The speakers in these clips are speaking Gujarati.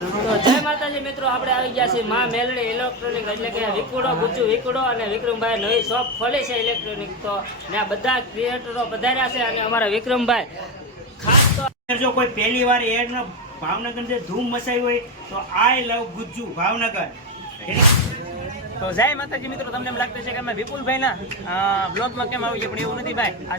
તો જય માતાજી મિત્રો આપણે આવી ગયા છીએ માં મેલડી ઇલેક્ટ્રોનિક એટલે કે વિકુડો ગુજુ વિકુડો અને વિક્રમભાઈ નવી શોપ ખોલી છે ઇલેક્ટ્રોનિક તો ને બધા ક્રિએટરો પધાર્યા છે અને અમારા વિક્રમભાઈ ખાસ તો જો કોઈ પહેલી વાર એડ ભાવનગર જે ધૂમ મચાવી હોય તો આઈ લવ ગુજ્જુ ભાવનગર. તો જય માતાજી મિત્રો તમને એમ લાગતું છે કે અમે વિપુલભાઈના બ્લોગમાં કેમ આવીએ પણ એવું નથી ભાઈ. આ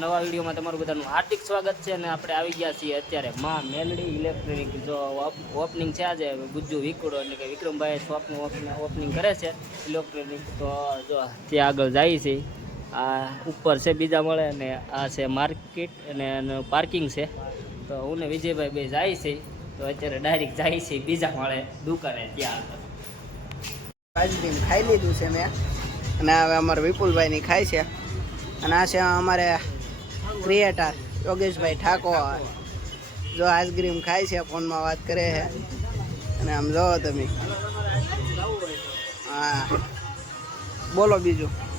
નવા વિડીયોમાં તમારું બધાનું હાર્દિક સ્વાગત છે અને આપણે આવી ગયા છીએ અત્યારે માં મેલડી ઇલેક્ટ્રોનિક જો ઓપનિંગ છે આજે, ગુજ્જુ વિકુડો એટલે કે વિક્રમભાઈ શોપનું ઓપનિંગ કરે છે ઇલેક્ટ્રોનિક. તો જો, ત્યાં આગળ જાય છે. આ ઉપર છે, બીજા મળે અને આ છે માર્કેટ અને પાર્કિંગ છે. તો હું ને વિજયભાઈ બે જાય છે, તો અત્યારે ડાયરેક્ટ જાય છે, બીજા મળે દુકાને ત્યાં. આઈસ્ક્રીમ ખાઈ લીધું છે મેં. અને હવે અમારે વિપુલભાઈની ખાય છે. અને આ છે અમારે ક્રિએટર યોગેશભાઈ ઠાકોર. જો આઈસ્ક્રીમ ખાય છે, ફોનમાં વાત કરે છે. અને આમ જોવો તમે. હા. બોલો બીજું.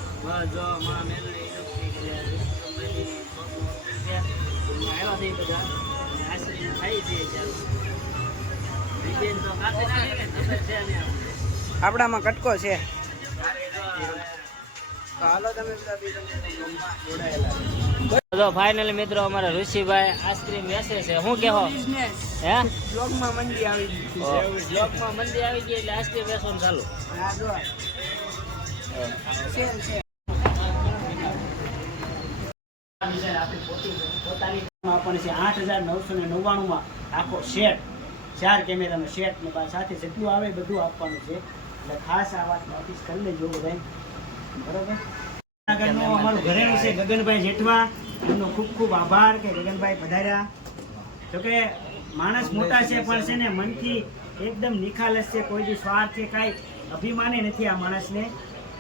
આપણામાં કટકો છે. તો ફાઇનલી મિત્રો અમારા ઋષિભાઈ આઈસ્ક્રીમ વેચે છે. શું કેહો? હે? બ્લોગમાં મંદી આવી બ્લોકમાં મંદી આવી ગઈ એટલે આઈસ્ક્રીમ વેચવાનું ચાલુ. છે આઠ હજાર નવસો ને નવ્વાણુંમાં આખો સેટ ચાર કેમેરાનો સેટ ને સાથે જેટલું આવે બધું આપવાનું છે એટલે ખાસ આ વાત નોટિસ કરી લેજો બધા બરોબર અમારું ઘરેણું છે ગગનભાઈ જેઠવા એમનો ખૂબ ખૂબ આભાર કે ગગનભાઈ પધાર્યા જોકે માણસ મોટા છે પણ છે ને મનથી એકદમ નિખાલસ છે કોઈ બી સ્વાર્થ કે કાંઈ અભિમાને નથી આ માણસને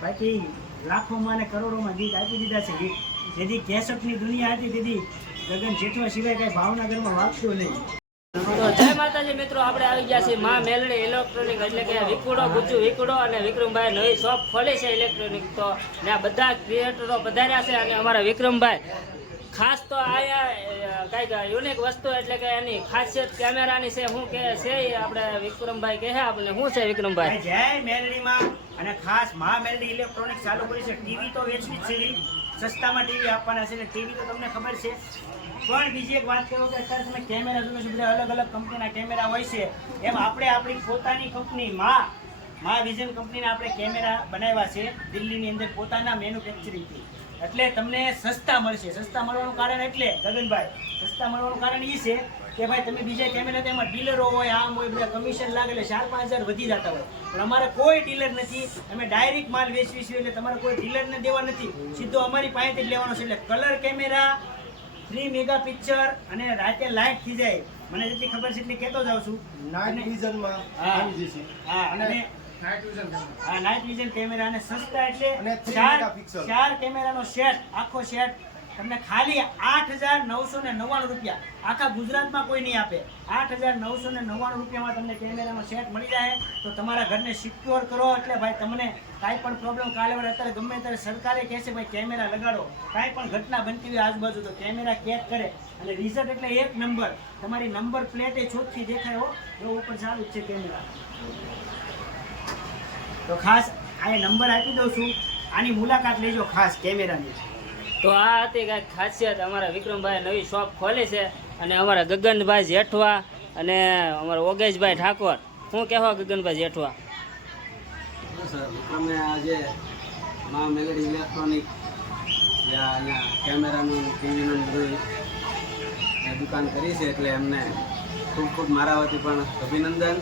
બાકી લાખોમાં ને કરોડોમાં ગીત આપી દીધા છે ગીત. જેથી કેસટની દુનિયા હતી તેથી ગગન જેઠવા સિવાય કાંઈ ભાવનગરમાં વાગતું નહીં. તો જય માતાજી મિત્રો આપણે આવી ગયા છે માં મેલડી ઇલેક્ટ્રોનિક એટલે કે વિકુડો ગુજુ વિકુડો અને વિક્રમભાઈ નવી શોપ ખોલી છે ઇલેક્ટ્રોનિક તો ને આ બધા ક્રિએટરો પધાર્યા છે અને અમારા વિક્રમભાઈ. ખાસ તો આયા કાંઈક યુનિક વસ્તુ એટલે કે એની ખાસિયત કેમેરાની છે શું કે છે એ આપણે વિક્રમભાઈ કહે આપણે શું છે વિક્રમભાઈ? જય મેલડીમાં અને ખાસ મા મેલડી ઇલેક્ટ્રોનિક ચાલુ કરી છે ટીવી તો વેચવી જ છે. સસ્તામાં ટીવી આપવાના છે ને ટીવી તો તમને ખબર છે. પણ બીજી એક વાત કરું કે અત્યારે તમે કેમેરા જુઓ છો અલગ અલગ કંપનીના કેમેરા હોય છે. એમ આપણે આપણી પોતાની કંપની મા મા વિઝન કંપનીના આપણે કેમેરા બનાવ્યા છે, દિલ્હીની અંદર પોતાના મેન્યુફેક્ચરિંગથી એટલે તમને સસ્તા મળશે. સસ્તા મળવાનું કારણ એટલે, ગગનભાઈ, સસ્તા મળવાનું કારણ એ છે કે ભાઈ તમે બીજા કેમેરા તેમાં ડીલરો હોય આમ હોય બધા કમિશન લાગે એટલે ચાર પાંચ હજાર વધી જતા હોય. પણ અમારે કોઈ ડીલર નથી. અમે ડાયરેક્ટ માલ વેચવીશું એટલે તમારે કોઈ ડીલરને દેવા નથી. સીધો અમારી પાસેથી જ લેવાનો છે. એટલે colour camera three mega picture અને રાતે લાઇટ થઈ જાય. મને જેટલી ખબર છે એટલી કહેતો જાઉં છું. નાઇટ વિઝનમાં હા. હા અને નાઇટ વિઝન આ નાઇટ વિઝન કેમેરા અને સસ્તા એટલે ચાર ચાર કેમેરાનો સેટ આખો સેટ તમને ખાલી આઠ હજાર નવસો ને નવ્વાણું રૂપિયા. આખા ગુજરાતમાં કોઈ નહીં આપે. આઠ હજાર નવસો ને નવ્વાણું રૂપિયામાં તમને કેમેરાનો સેટ મળી જાય. તો તમારા ઘરને સિક્યોર કરો. એટલે ભાઈ તમને કાંઈ પણ પ્રોબ્લેમ કાલે વડે અત્યારે ગમે ત્યારે સરકારે કહેશે ભાઈ, કેમેરા લગાડો. કાંઈ પણ ઘટના બનતી હોય આજુબાજુ, તો કેમેરા કેક કરે. અને રિઝલ્ટ એટલે એક નંબર તમારી નંબર પ્લેટ એ ચોખ્ખી દેખાય હો. એ ઉપર ચાલુ જ છે કેમેરા. તો ખાસ આ નંબર આપી દઉં છું. આની મુલાકાત લેજો ખાસ કેમેરાની. તો આ હતી કાંઈક ખાસિયત. અમારા વિક્રમભાઈ નવી શોપ ખોલી છે અને અમારા ગગનભાઈ જેઠવા અને અમારા ઓગેશભાઈ ઠાકોર. શું કહેવા ગગનભાઈ જેઠવા? વિક્રમે અમે આજે મા મેગડી ઇલેક્ટ્રોનિક જે આ કેમેરાનું ટીવીનું બધું એ દુકાન કરી છે એટલે એમને ખૂબ ખૂબ મારા વતી પણ અભિનંદન.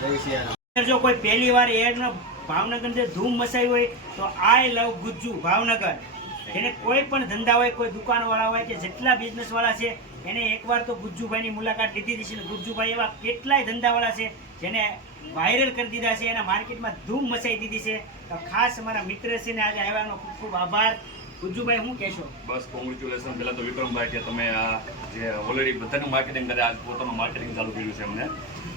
જય સિયારામ જો કોઈ પહેલી વાર એડ ભાવનગર જે ધૂમ મચાવી હોય તો આઈ લવ ગુજ્જુ ભાવનગર. એને કોઈ પણ ધંધા હોય, કોઈ દુકાનવાળા હોય કે જેટલા બિઝનેસવાળા છે, એને એકવાર તો ગુજ્જુભાઈની મુલાકાત લીધી જ છે ગુજ્જુભાઈ એવા કેટલાય ધંધાવાળા છે જેને વાયરલ કરી દીધા છે, એના માર્કેટમાં ધૂમ મચાવી દીધી છે. તો ખાસ અમારા મિત્ર છે ને આજે આવ્યાનો ખૂબ ખૂબ આભાર. ગુજ્જુભાઈ, શું કહેશો? બસ કોંગ્રેચ્યુલેશન પહેલાં તો વિક્રમભાઈ કે તમે આ જે ઓલરેડી બધાનું માર્કેટિંગ કરે આજ પોતાનું માર્કેટિંગ ચાલુ કર્યું છે એમને.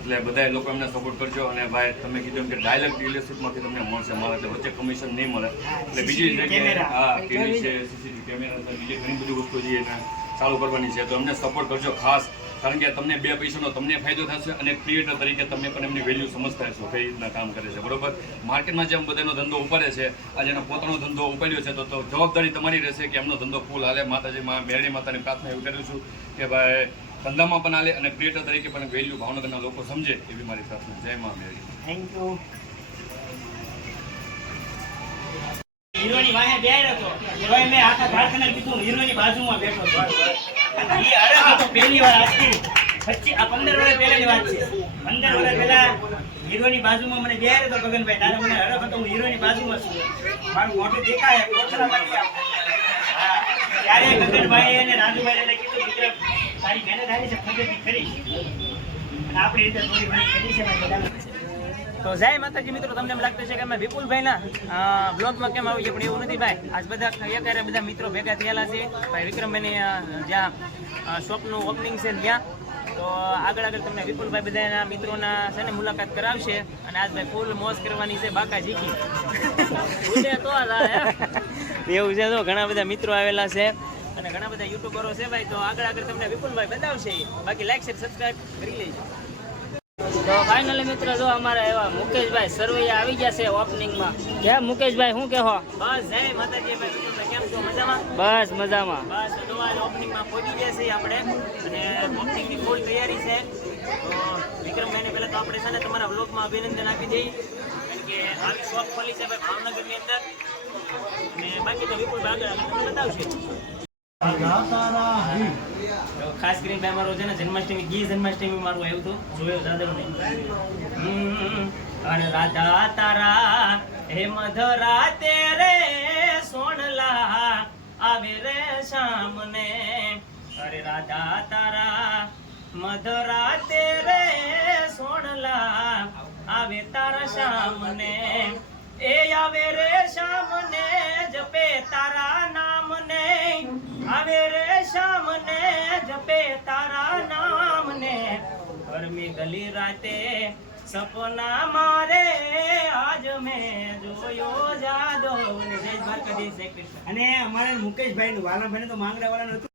એટલે બધા લોકો એમને સપોર્ટ કરજો અને ભાઈ તમે કીધું કે ડાયલેક્ટ ડીલરશીપમાંથી તમને મળશે મારે એટલે વચ્ચે કમિશન નહીં મળે. એટલે બીજી જગ્યાએ હા ટીવી છે સીસીટીવી કેમેરા છે બીજી ઘણી બધી વસ્તુ છે એને ચાલુ કરવાની છે. તો એમને સપોર્ટ કરજો ખાસ કારણ કે તમને બે પૈસાનો તમને ફાયદો થશે અને ક્રિએટર તરીકે તમે પણ એમની વેલ્યુ સમજતા હશો કઈ રીતના કામ કરે છે બરોબર? માર્કેટમાં જેમ બધાનો ધંધો ઉપાડે છે આજે એનો પોતાનો ધંધો ઉપાડ્યો છે તો જવાબદારી તમારી રહેશે કે એમનો ધંધો ફૂલ હાલે. માતાજીમાં મેરડી માતાની પ્રાર્થના એવું કરું છું કે ભાઈ ધંધામાં પણ આલે અને ક્રિએટર તરીકે પણ વેલ્યુ ભાવનગરના લોકો સમજે એવી મારી પ્રાર્થના. જય મા થેન્ક યુ હીરોની વાહે પંદર વર્ષ હીરોની બાજુમાં મને બેહાર હતો ગગનભાઈ તારે હીરોની બાજુમાં છું. મોઢું દેખાય. ત્યારે ગગનભાઈ અને કીધું તારી મહેનત આવી છે ખરેખર ખરી અને આપણી રીતે થોડી ઘણી કરી છે તો જય માતાજી મિત્રો તમને એમ લાગતું છે કે અમે વિપુલભાઈના બ્લોગમાં કેમ આવીએ પણ એવું નથી ભાઈ. આજ બધા અત્યારે બધા મિત્રો ભેગા થયેલા છે. ભાઈ વિક્રમભાઈની જ્યાં શોપનું ઓપનિંગ છે ત્યાં. તો આગળ આગળ તમને વિપુલભાઈ બધાના મિત્રોના છે ને મુલાકાત કરાવશે. અને આજ ભાઈ ફૂલ મોજ કરવાની છે બાકા જીકી? એવું છે તો ઘણા બધા મિત્રો આવેલા છે. ઘણા બધા યુટ્યુબરો છે ભાઈ તો આગળ આગળ તમને વિપુલભાઈ બતાવશે. બાકી લાઈક શેર સબસ્ક્રાઇબ કરી લેજો. તો ફાઇનલી મિત્રો જો અમારા એવા મુકેશભાઈ સરવૈયા આવી ગયા છે ઓપનિંગમાં જય મુકેશભાઈ શું કહો? બસ જય માતાજી કેમ છો? મજામાં? બસ મજામાં. બસ તો ઓપનિંગમાં પહોંચી ગયા છીએ આપણે. અને ઓપનિંગની ફૂલ તૈયારી છે. તો વિક્રમભાઈને પહેલાં તો આપણે છે ને તમારા વ્લોગમાં અભિનંદન આપી દઈએ. કારણ કે આવી શોપ ખોલી છે ભાઈ ભાવનગરની અંદર. અને બાકી તો વિપુલભાઈ આગળ આગળ બતાવશે. ખાસ કરીને ભાઈ મારો છે ને જન્માષ્ટમી ગી જન્માષ્ટમી મારું આવ્યું હતું. જોયો દાદા ને? અરે રાધા તારા, હે મધરા તેરે સોનલા, આવે રે શામને. અરે રાધા તારા, મધરા તેરે સોનલા, આવે તારા શામને. એ આવે રે શામને, જપે તારા નામને જપે તારા નામને. ગરમી ગલી રાતે સપના મારે આજ મેં જોયો જાદવ અને અમારા મુકેશભાઈ વાલાભાઈ તો માંગડા વાળા